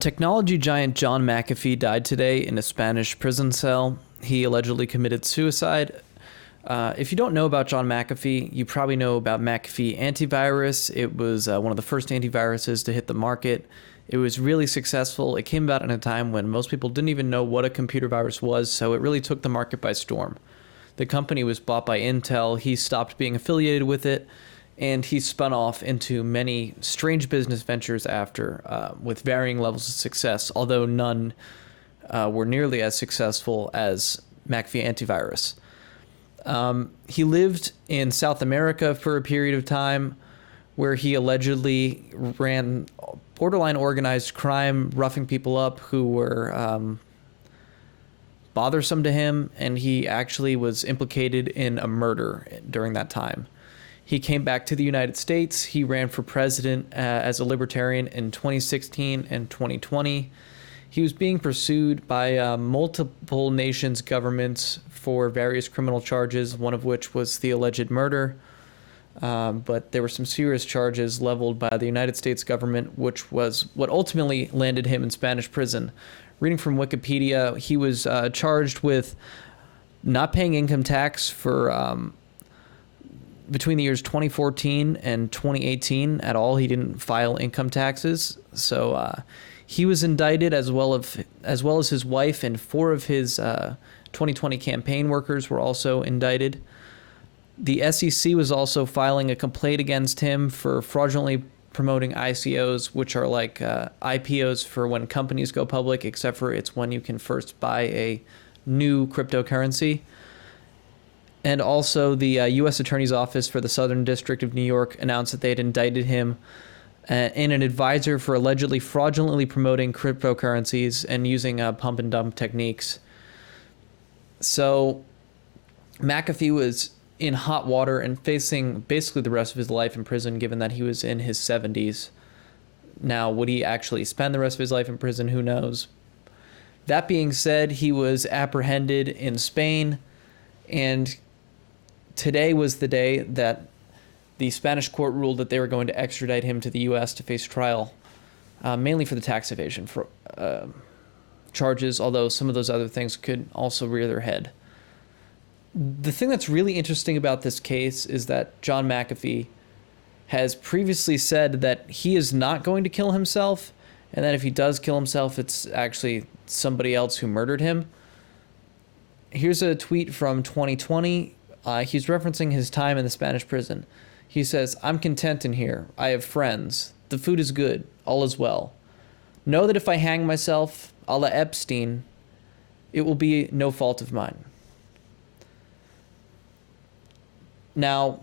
Technology giant John McAfee died today in a Spanish prison cell. He allegedly committed suicide. If you don't know about John McAfee, you probably know about McAfee Antivirus. It was one of the first antiviruses to hit the market. It was really successful. It came about in a time when most people didn't even know what a computer virus was, so it really took the market by storm. The company was bought by Intel. He stopped being affiliated with it, and he spun off into many strange business ventures after, with varying levels of success, although none were nearly as successful as McAfee Antivirus. He lived in South America for a period of time where he allegedly ran borderline organized crime, roughing people up who were bothersome to him, and he actually was implicated in a murder during that time. He came back to the United States. He ran for president as a libertarian in 2016 and 2020. He was being pursued by multiple nations' governments for various criminal charges, one of which was the alleged murder. But there were some serious charges leveled by the United States government, which was what ultimately landed him in Spanish prison. Reading from Wikipedia, he was charged with not paying income tax for between the years 2014 and 2018 at all. He didn't file income taxes. So he was indicted as well as his wife, and 4 of his 2020 campaign workers were also indicted. The SEC was also filing a complaint against him for fraudulently promoting ICOs, which are like IPOs for when companies go public, except for it's when you can first buy a new cryptocurrency. And also the U.S. Attorney's Office for the Southern District of New York announced that they had indicted him and an advisor for allegedly fraudulently promoting cryptocurrencies and using pump and dump techniques. So McAfee was in hot water and facing basically the rest of his life in prison, given that he was in his 70s. Now, would he actually spend the rest of his life in prison? Who knows? That being said, he was apprehended in Spain, and today was the day that the Spanish court ruled that they were going to extradite him to the U.S. to face trial, mainly for the tax evasion charges, although some of those other things could also rear their head. The thing that's really interesting about this case is that John McAfee has previously said that he is not going to kill himself, and that if he does kill himself, it's actually somebody else who murdered him. Here's a tweet from 2020. He's referencing his time in the Spanish prison. He says, "I'm content in here. I have friends. The food is good. All is well. Know that if I hang myself, a la Epstein, it will be no fault of mine." Now,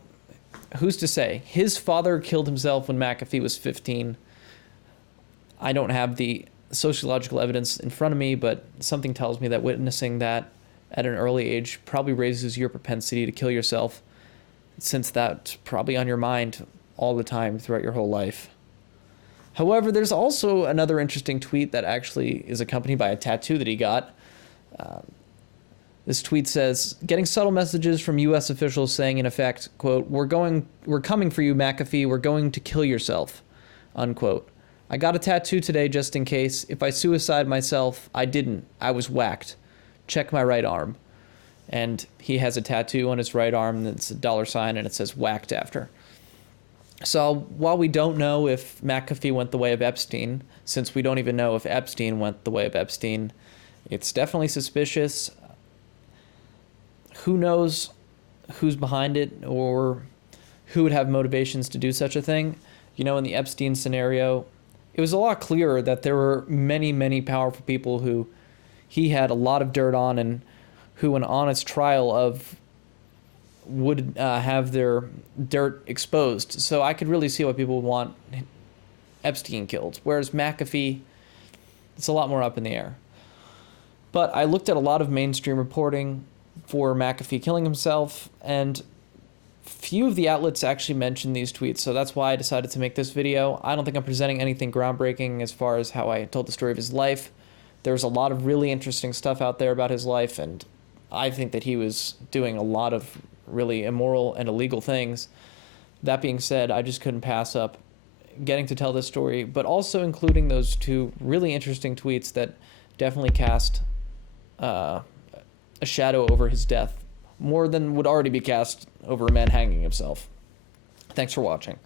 who's to say? His father killed himself when McAfee was 15. I don't have the sociological evidence in front of me, but something tells me that witnessing that at an early age probably raises your propensity to kill yourself, since that's probably on your mind all the time throughout your whole life. However, there's also another interesting tweet that actually is accompanied by a tattoo that he got. This tweet says, "Getting subtle messages from U.S. officials saying, in effect, quote, we're coming for you, McAfee. We're going to kill yourself," unquote. "I got a tattoo today just in case. If I suicide myself, I didn't. I was whacked. Check my right arm." And he has a tattoo on his right arm that's a $sign, and it says whacked after. So while we don't know if McAfee went the way of Epstein, since we don't even know if Epstein went the way of Epstein, it's definitely suspicious. Who knows who's behind it or who would have motivations to do such a thing? You know, in the Epstein scenario, it was a lot clearer that there were many, many powerful people who he had a lot of dirt on, and who an honest trial of would have their dirt exposed. So I could really see why people would want Epstein killed. Whereas McAfee, it's a lot more up in the air. But I looked at a lot of mainstream reporting for McAfee killing himself, and few of the outlets actually mentioned these tweets, so that's why I decided to make this video. I don't think I'm presenting anything groundbreaking as far as how I told the story of his life. There's a lot of really interesting stuff out there about his life, and I think that he was doing a lot of really immoral and illegal things. That being said, I just couldn't pass up getting to tell this story, but also including those two really interesting tweets that definitely cast a shadow over his death, more than would already be cast over a man hanging himself. Thanks for watching.